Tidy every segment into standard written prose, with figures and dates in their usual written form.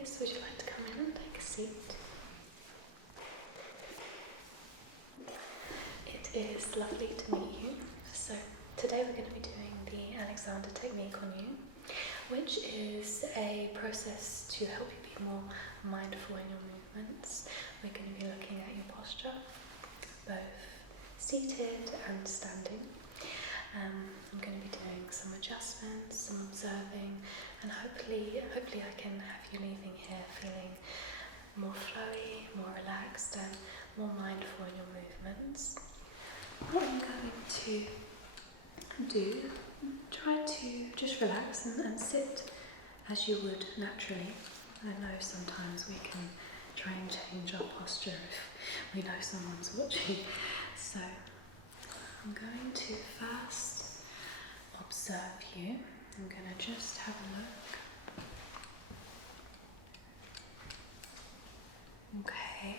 place. Would you like to come in and take a seat? It is lovely to meet you. So today we're going to be doing the Alexander technique on you, which is a process to help you be more mindful in your movements. We're going to be looking at your posture, both seated and standing. I'm going to be doing some adjustments, some observing, and hopefully I can have you leaving here feeling more flowy, more relaxed, and more mindful in your movements. What I'm going to do, try to just relax and sit as you would naturally. I know sometimes we can try and change our posture if we know someone's watching. So I'm going to first observe you. I'm going to just have a look. Okay.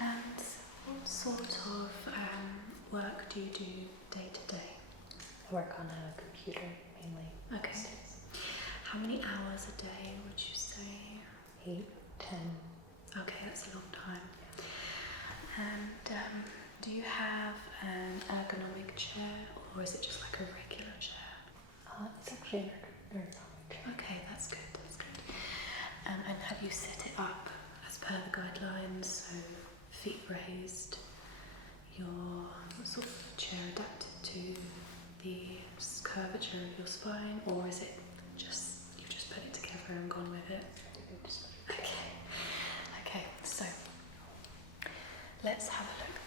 And what sort of work do you do day to day? I work on a computer mainly. Okay. How many hours a day would you say? 8, 10. Okay, that's a long time. And do you have an ergonomic chair, or is it just like a regular chair? It's actually an ergonomic chair. Okay, that's good, that's good. And have you set it up as per the guidelines, so feet raised, your sort of chair adapted to the curvature of your spine, or is it just, you've just put it together and gone with it? Okay, so let's have a look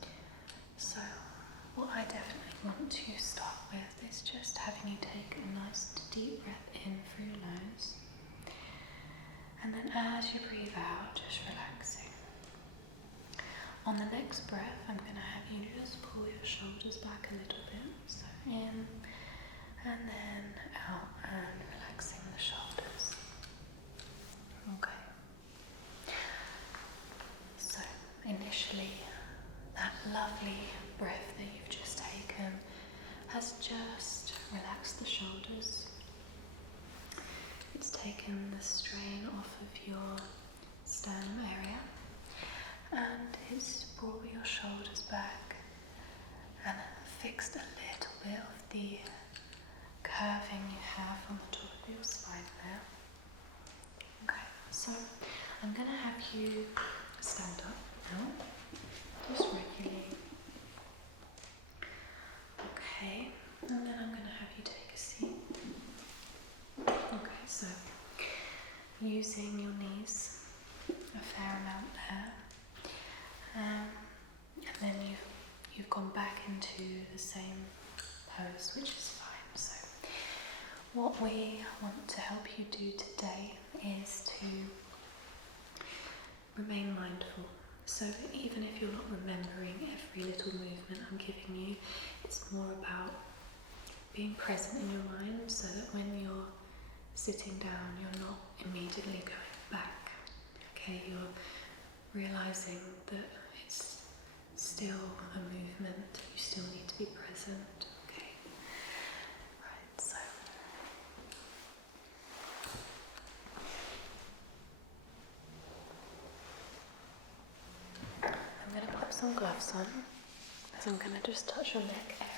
then. So what I definitely want to start with is just having you take a nice deep breath in through your nose, and then as you breathe out, just relaxing. On the next breath, I'm going to have you just pull your shoulders back a little bit, so in and then out, and relaxing the shoulders. Okay. So initially, that lovely breath that you've just taken has just relaxed the shoulders. It's taken the strain off of your sternum area, and it's brought your shoulders back and fixed a little bit of the curving you have on the top of your spine there. Okay, so I'm going to have you stand up now, just regularly. Okay, and then I'm going to have you take a seat. Okay, so using your knees a fair amount there, and then you've gone back into the same pose, which is fine. So what we want to help you do today is to remain mindful. So even if you're not remembering every little movement I'm giving you, it's more about being present in your mind, so that when you're sitting down, you're not immediately going back. Okay, you're realizing that it's still a movement, you still need to be present. Okay, right, so I'm going to put some gloves on, as I'm going to just touch your neck area.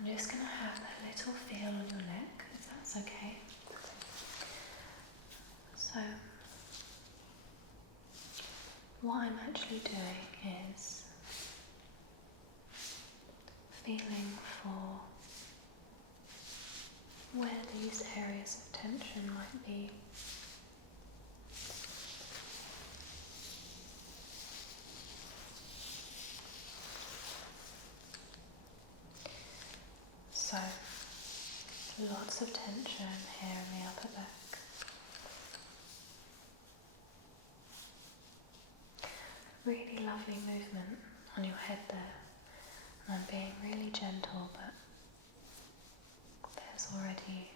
I'm just going to have a little feel on your neck, if that's okay. So, what I'm actually doing is feeling for where these areas of tension might be. So, lots of tension here in the upper back. really lovely movement on your head there. I'm being really gentle, but there's already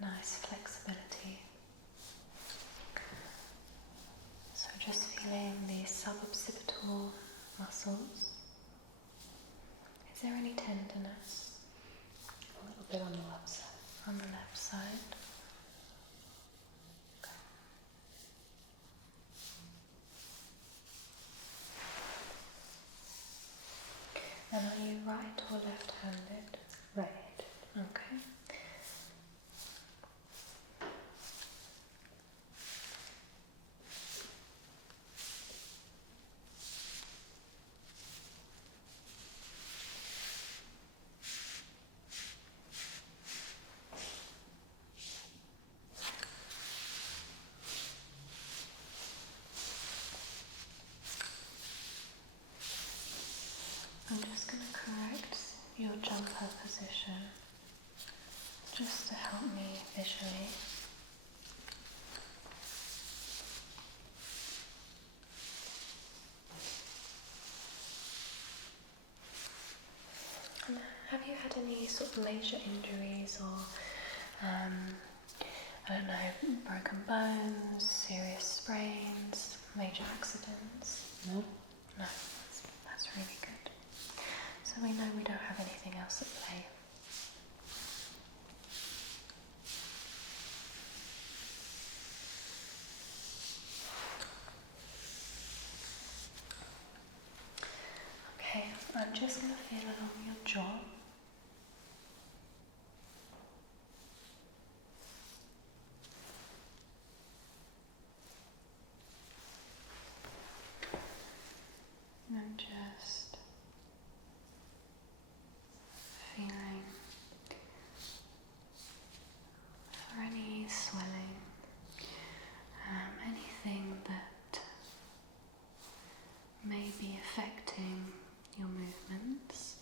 nice flexibility. So just feeling the suboccipital muscles. Is there any tenderness? A little bit on the left side. On the left side. Okay. And are you right or left-handed? Right. Okay. I'm just going to correct your jumper position just to help me visually. And have you had any sort of major injuries or, I don't know, broken bones, serious sprains, major accidents? No? No, that's really good. So we know we don't have anything else at play. Okay, I'm just going to feel along your jaw. And just feeling for any swelling, anything that may be affecting your movements.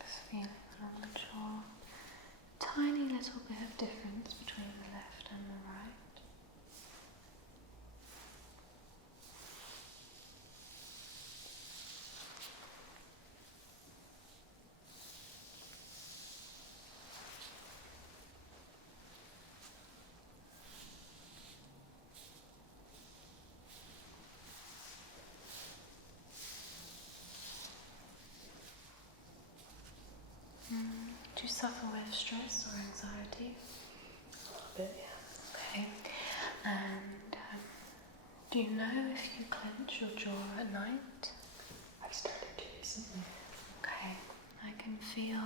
Just feeling along the jaw. Tiny little bit of difference between the left and the right. Do you suffer with stress or anxiety? A little bit, yeah. Okay. And do you know if you clench your jaw at night? I've started to recently. Okay. I can feel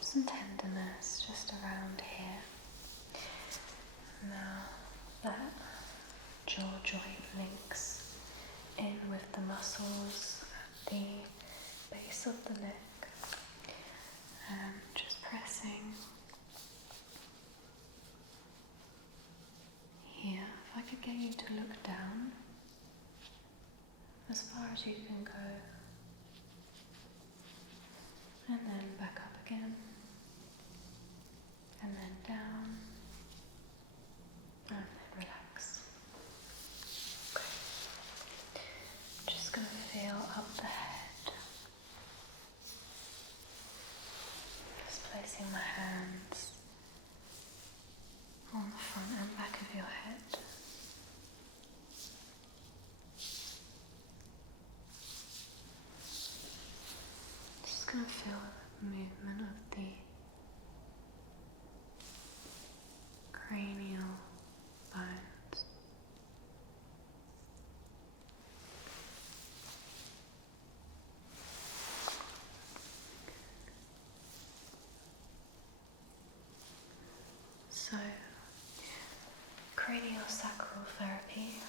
some tenderness just around here. Now that jaw joint links in with the muscles at the base of the neck. And just pressing here. If I could get you to look down as far as you can go, and then back up again, and then down, and then relax. Okay. Just going to feel up the head. Just placing my hands on the front and back of your head. Just going to feel the movement of the cranial bones. So, craniosacral therapy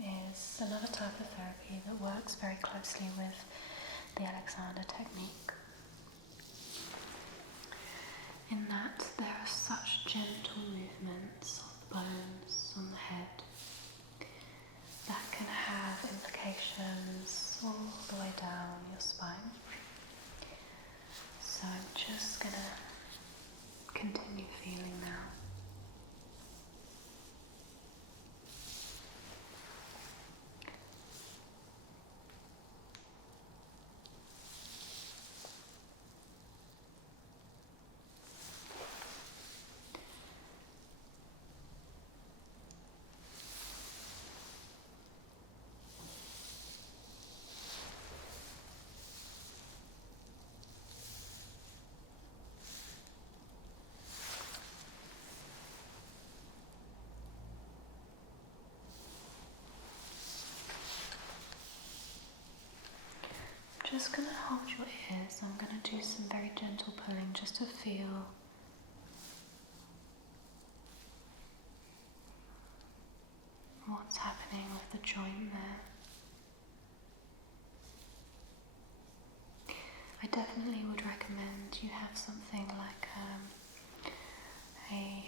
is another type of therapy that works very closely with the Alexander technique, in that there are such gentle movements of the bones on the head that can have implications all the way down your spine. continue feeling now. I'm just going to hold your ears. I'm going to do some very gentle pulling just to feel what's happening with the joint there. I definitely would recommend you have something like a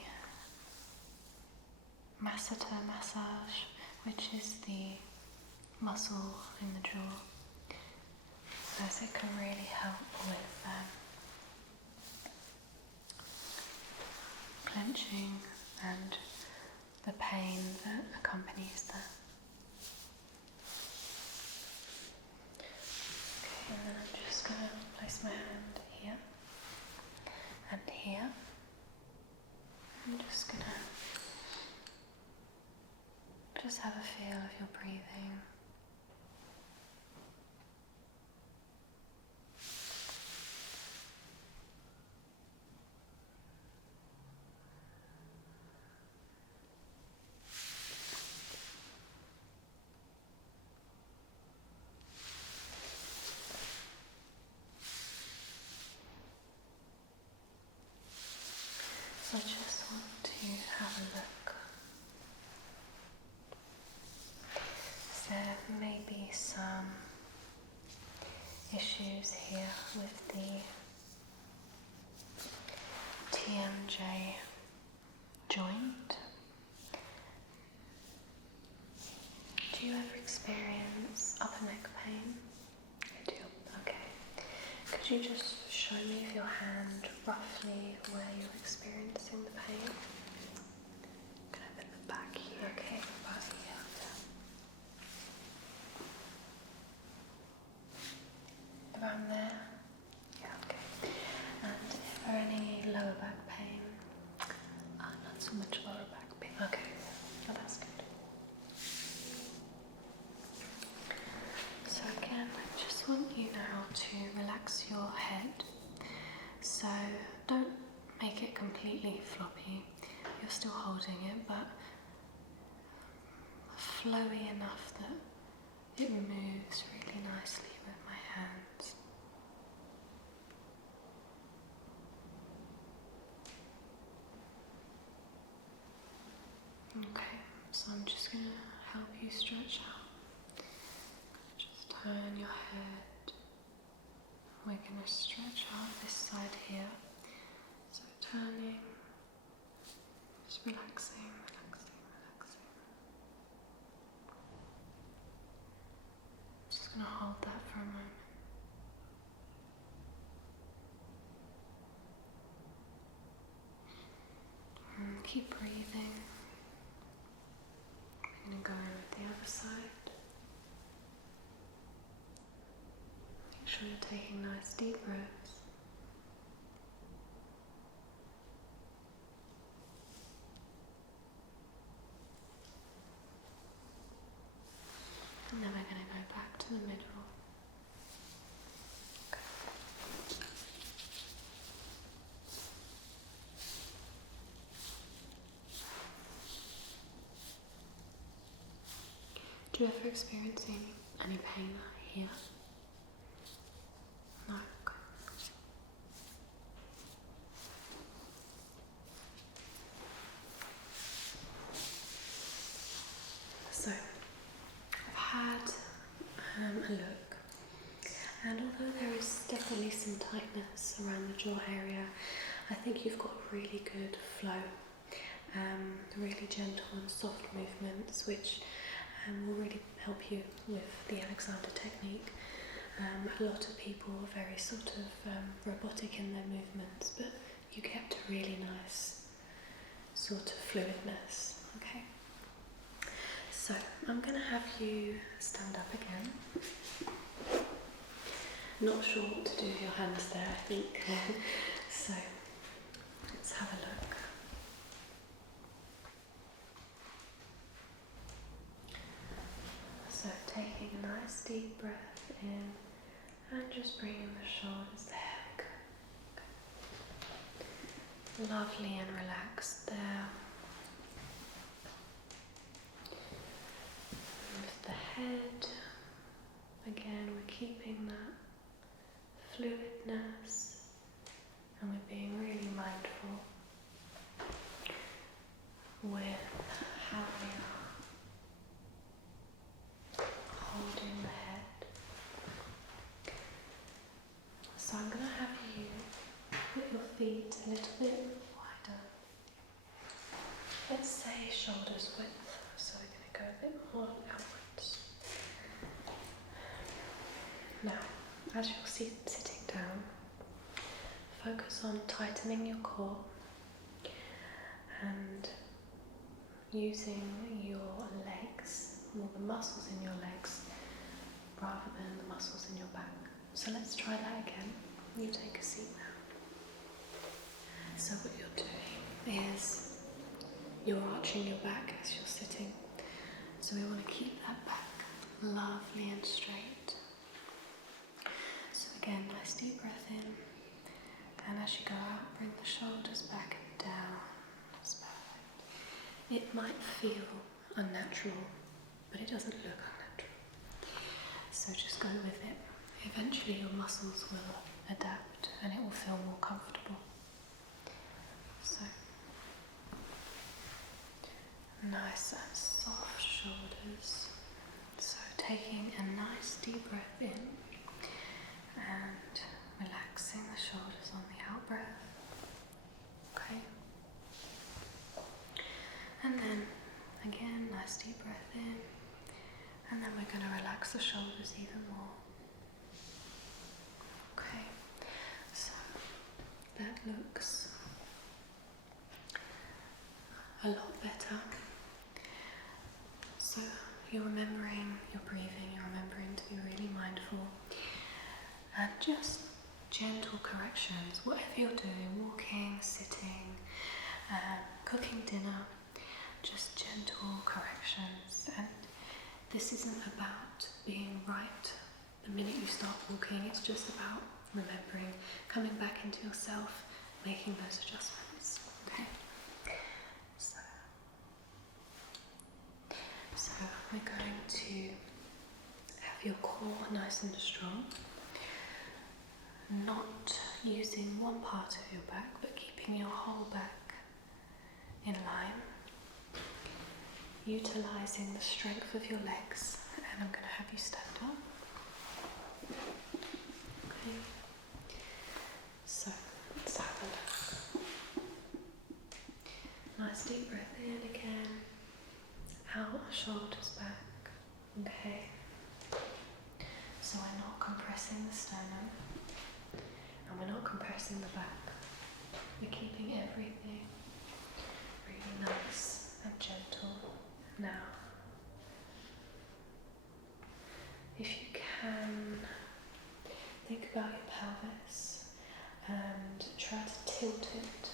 masseter massage, which is the muscle in the jaw, as it can really help with clenching and the pain that accompanies that. Okay, and then I'm just going to place my hand here and here. I'm just going to have a feel of your breathing. So I just want to have a look. There may be some issues here with the TMJ joint. Do you ever experience upper neck pain? I do. Okay. Could you just show me with your hand roughly where you're experiencing the pain? Kind of in the back here. Okay. But yeah. Around there? Yeah. Okay. And is there any lower back pain? Not so much lower back pain. Okay. Oh, that's good. So again, I just want you now to relax your head. So don't make it completely floppy. You're still holding it, but flowy enough that it moves really nicely with my hands. Okay, so I'm just going to help you stretch out. Just turn your head. We're going to stretch out this side here. So turning, just relaxing, relaxing, relaxing. Just going to hold that for a moment. And keep breathing. I'm going to go in with the other side. Make sure you're taking nice deep breaths. And then we're going to go back to the middle. Okay. Do you ever experience any pain here? No? Okay. So, I've had a look, and although there is definitely some tightness around the jaw area, I think you've got really good flow, really gentle and soft movements, which will really help you with the Alexander technique. A lot of people are very sort of robotic in their movements, but you kept a really nice sort of fluidness. Okay? So I'm going to have you stand up again. Not sure what to do with your hands there, I think. So let's have a look. So taking a nice deep breath in and just bringing the shoulders there. Good. Lovely and relaxed there. With the head, again we're keeping that fluidness and we're being really mindful with how we are holding the head. So I'm going to have you put your feet a little bit wider. Let's say shoulders width, so we're going to go a bit more outwards. Now, as you're sitting down, focus on tightening your core and using your legs, or the muscles in your legs, rather than the muscles in your back. So let's try that again. You take a seat now. So what you're doing is you're arching your back as you're sitting. So we want to keep that back lovely and straight. So again, nice deep breath in. And as you go out, bring the shoulders back and down. That's perfect. It might feel unnatural, but it doesn't look unnatural. So just go with it. Eventually your muscles will adapt and it will feel more comfortable. So, nice and soft shoulders. So taking a nice deep breath in and relaxing the shoulders on the out breath. Okay. And then again, nice deep breath in. And then we're going to relax the shoulders even more. Okay. So that looks a lot better. So you're remembering your breathing, you're remembering to be really mindful. And just gentle corrections, whatever you're doing, walking, sitting, cooking dinner, just gentle corrections. And this isn't about being right the minute you start walking, it's just about remembering, coming back into yourself, making those adjustments. Okay? So we're going to have your core nice and strong. Not using one part of your back, but keeping your whole back in line. Utilising the strength of your legs, and I'm going to have you stand up. Okay. So let's have a look. Nice deep breath in again. Out, shoulders back. Okay. So we're not compressing the sternum. And we're not compressing the back. We're keeping everything really nice and gentle. Now, if you can, think about your pelvis and try to tilt it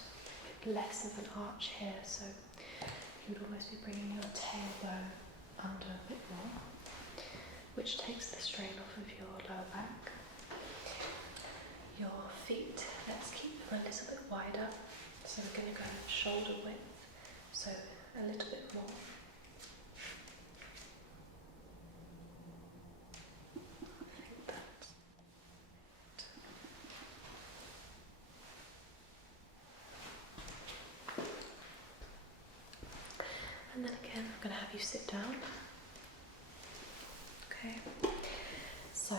with less of an arch here. So you would almost be bringing your tailbone under a bit more, which takes the strain off of your lower back. Your feet, let's keep them a little bit wider. So we're going to go shoulder width, so a little bit more. I think that's it. And then again, I'm going to have you sit down. Okay, so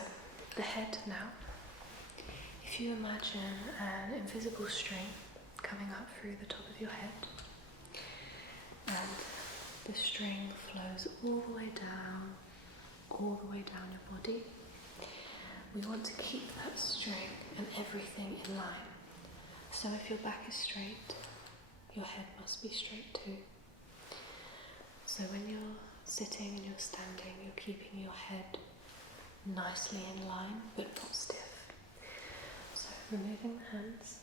the head now. If you imagine an invisible string coming up through the top of your head, and the string flows all the way down your body, we want to keep that string and everything in line. So if your back is straight, your head must be straight too. So when you're sitting and you're standing, you're keeping your head nicely in line but not stiff. So removing the hands,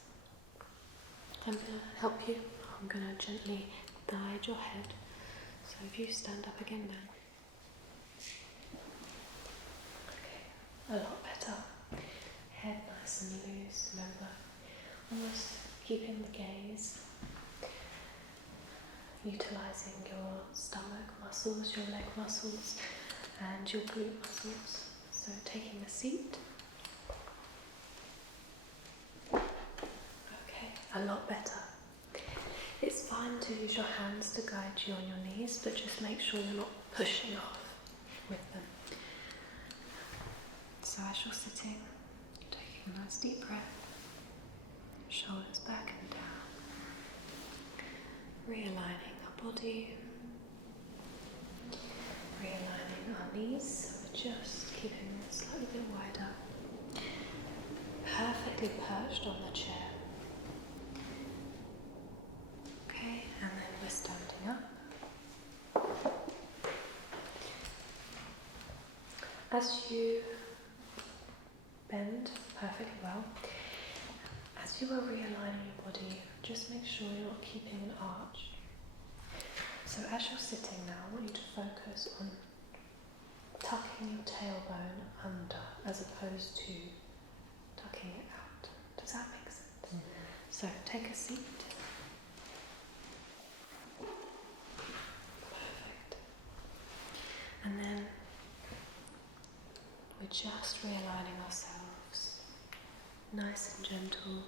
I'm going to help you. I'm going to gently guide your head. So if you stand up again now. Okay, a lot better. Head nice and loose, remember. Almost keeping the gaze. Utilising your stomach muscles, your leg muscles and your glute muscles. So taking a seat. Okay, a lot better. It's fine to use your hands to guide you on your knees, but just make sure you're not pushing off with them. So as you're sitting, taking a nice deep breath, shoulders back and down, realigning our body, realigning our knees, so we're just keeping them slightly bit wider, perfectly perched on the chair. Okay, and then we're standing up. As you bend perfectly well, as you are realigning your body, just make sure you're not keeping an arch. So as you're sitting now, I want you to focus on tucking your tailbone under as opposed to tucking it out. Does that make sense? Mm-hmm. So take a seat. Perfect. And then we're just realigning ourselves, nice and gentle,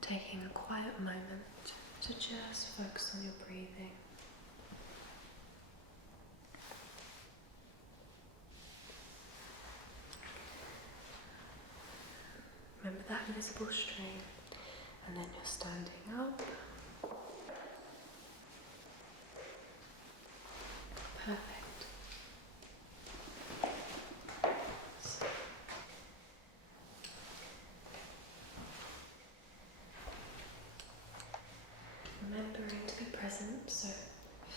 taking a quiet moment to just focus on your breathing. Remember that invisible string, and then you're standing up. Perfect. So, remembering to be present, so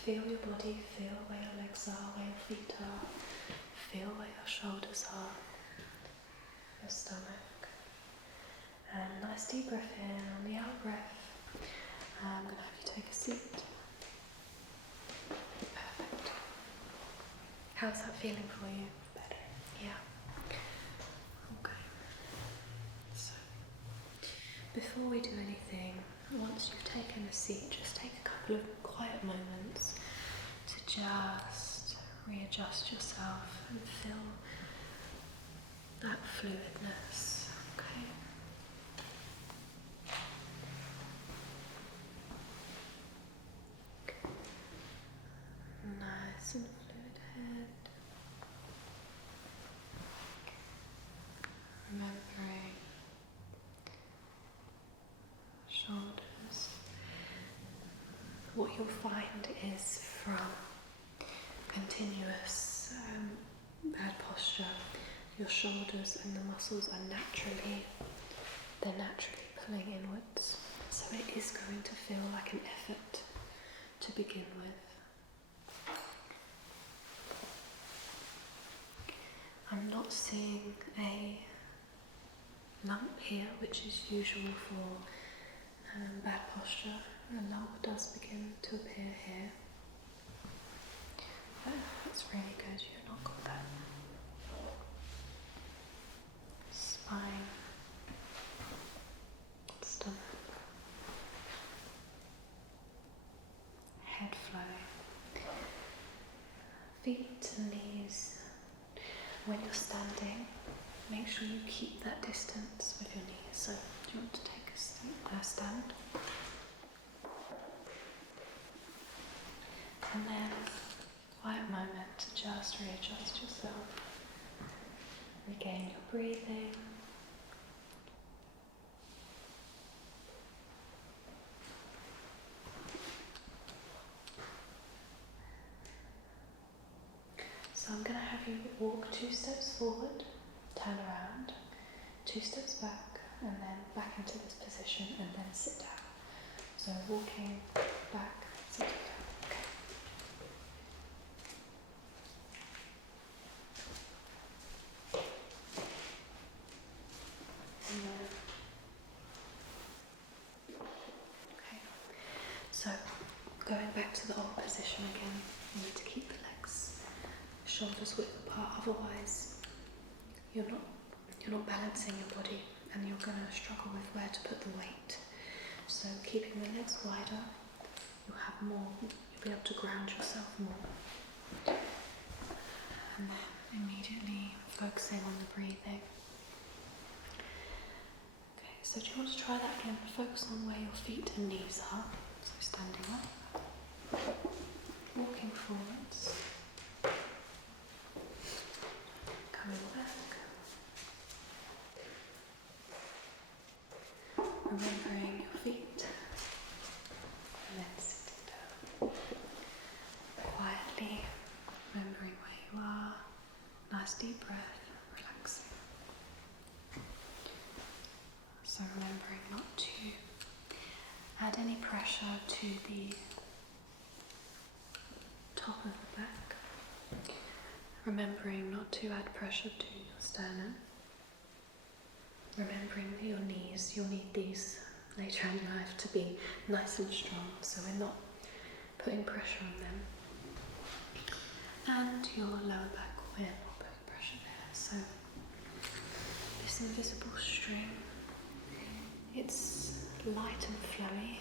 feel your body, feel where your legs are, where your feet are, feel where your shoulders are, your stomach. And nice deep breath in. On the out breath, I'm going to have you take a seat. Perfect. How's that feeling for you? Better? Yeah. Okay. So, before we do anything, once you've taken a seat, just take a couple of quiet moments to just readjust yourself and feel that fluidness. Okay. Nice and fluid head. Remembering shoulders. What you'll find is from continuous bad posture, your shoulders and the muscles are naturally pulling inwards. So it is going to feel like an effort to begin with. I'm not seeing a lump here, which is usual for bad posture. A lump does begin to appear here. Oh, that's really good, you've not got that. Spine, stomach, head flowing, feet and knees. When you're standing, make sure you keep that distance with your knees. So, do you want to take a stand? And then, quiet moment to just readjust yourself. Regain your breathing. So I'm going to have you walk 2 steps forward, turn around, 2 steps back, and then back into this position and then sit down. So walking back, sitting down. Okay. And then, okay. So going back to the old position again, you need to keep the legs shoulders width apart, otherwise you're not balancing your body and you're going to struggle with where to put the weight. So keeping the legs wider, you'll be able to ground yourself more. And then immediately focusing on the breathing. Okay, so do you want to try that again? Focus on where your feet and knees are. So standing up, walking forwards, coming back. Remembering your feet, and then sitting down. Quietly, remembering where you are. Nice deep breath, relaxing. So remembering not to add any pressure to the top of the back. Remembering not to add pressure to your sternum. Remembering that your knees, you'll need these later in life to be nice and strong, so we're not putting pressure on them. And your lower back, we're not putting pressure there. So this invisible string, it's light and flowy,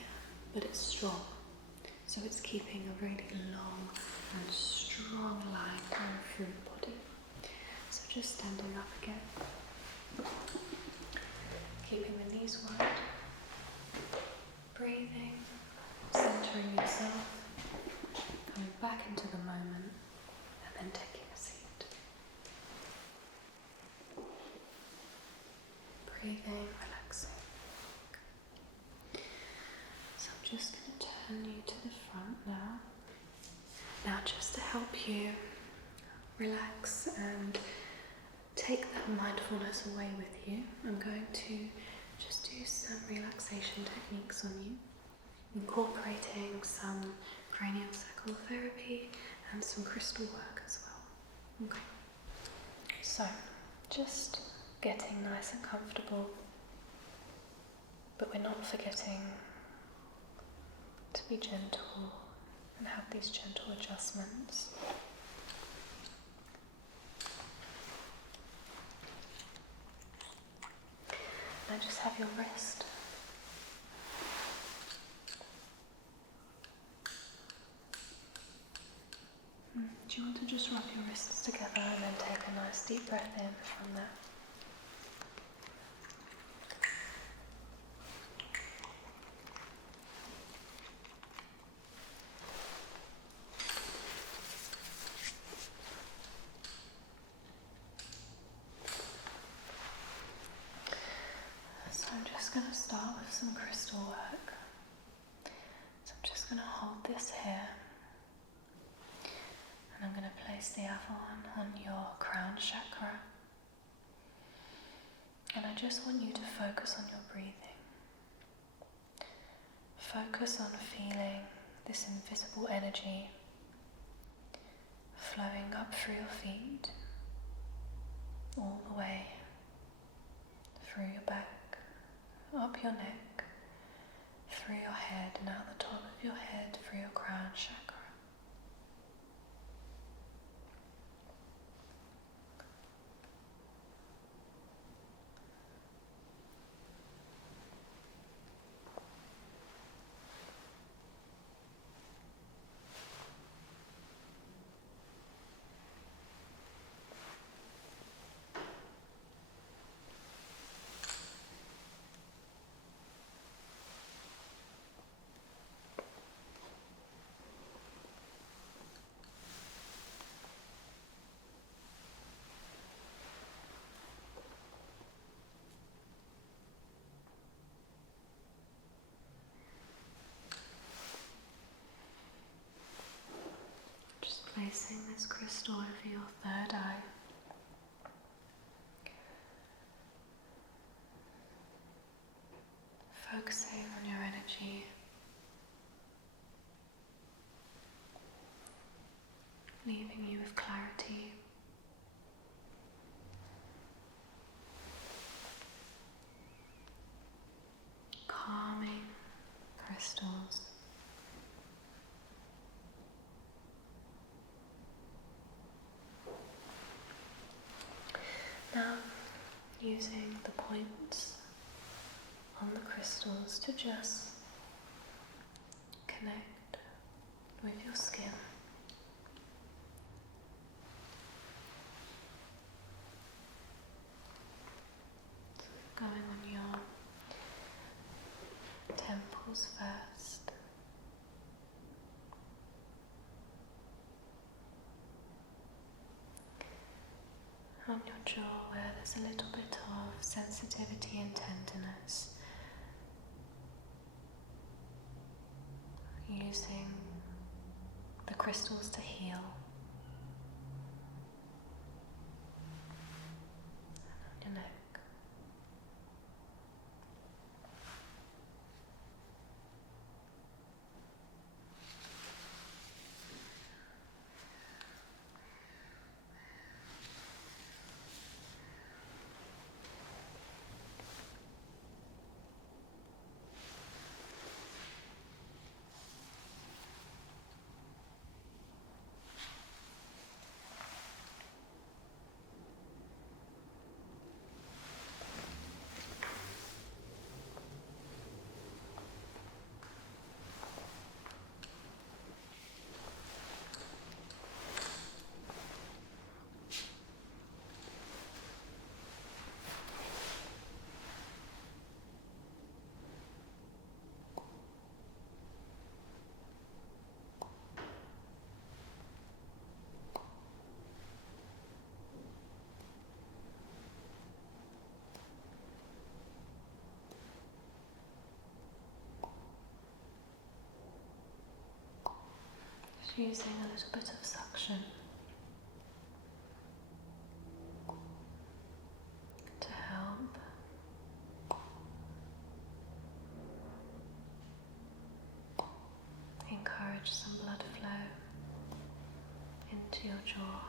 but it's strong. So it's keeping a really long and strong line going through the body. So just standing up again. Keeping the knees wide, breathing, centering yourself, coming back into the moment, and then taking a seat. Breathing, relaxing. So I'm just going to turn you to the front now. Now just to help you relax and take that mindfulness away with you, I'm going to just do some relaxation techniques on you, incorporating some craniosacral therapy and some crystal work as well. Okay. So, just getting nice and comfortable, but we're not forgetting to be gentle and have these gentle adjustments. Now just have your wrist. Do you want to just rub your wrists together and then take a nice deep breath in from that? So I'm just going to start with some crystal work. So I'm just going to hold this here. And I'm going to place the Avalon on your crown chakra. And I just want you to focus on your breathing. Focus on feeling this invisible energy flowing up through your feet, all the way through your back, up your neck, through your head, and out the top of your head, through your crown chakra. Placing this crystal over your third eye. focusing on your energy, leaving you with clarity. Calming crystals. Now, using the points on the crystals to just connect with your skin. Going on your temples first. On your jaw where there's a little bit of sensitivity and tenderness. Using the crystals to heal. And on your neck. Using a little bit of suction to help encourage some blood flow into your jaw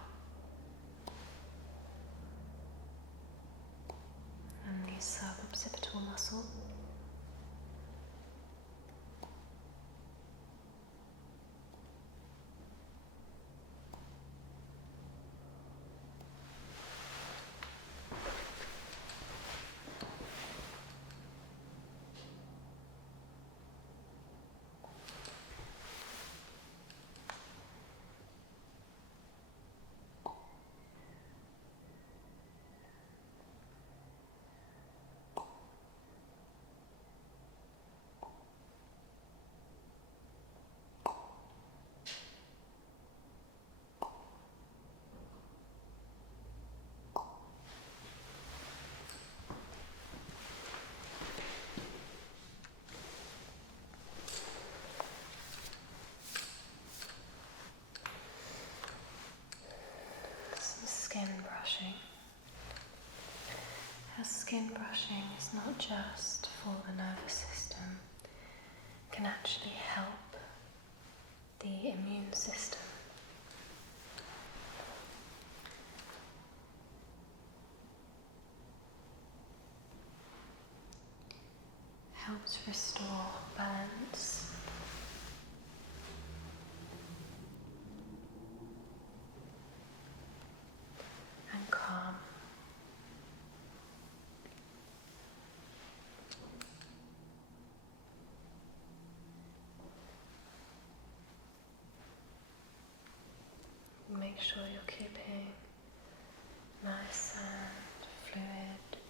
and the suboccipital muscle. Skin brushing. As skin brushing is not just for the nervous system, it can actually help the immune system. Helps restore balance. And calm. Make sure you're keeping nice and fluid.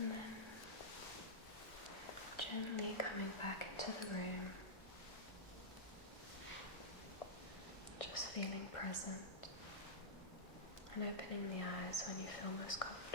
And then gently coming back into the room, just feeling present and opening the eyes when you feel most confident.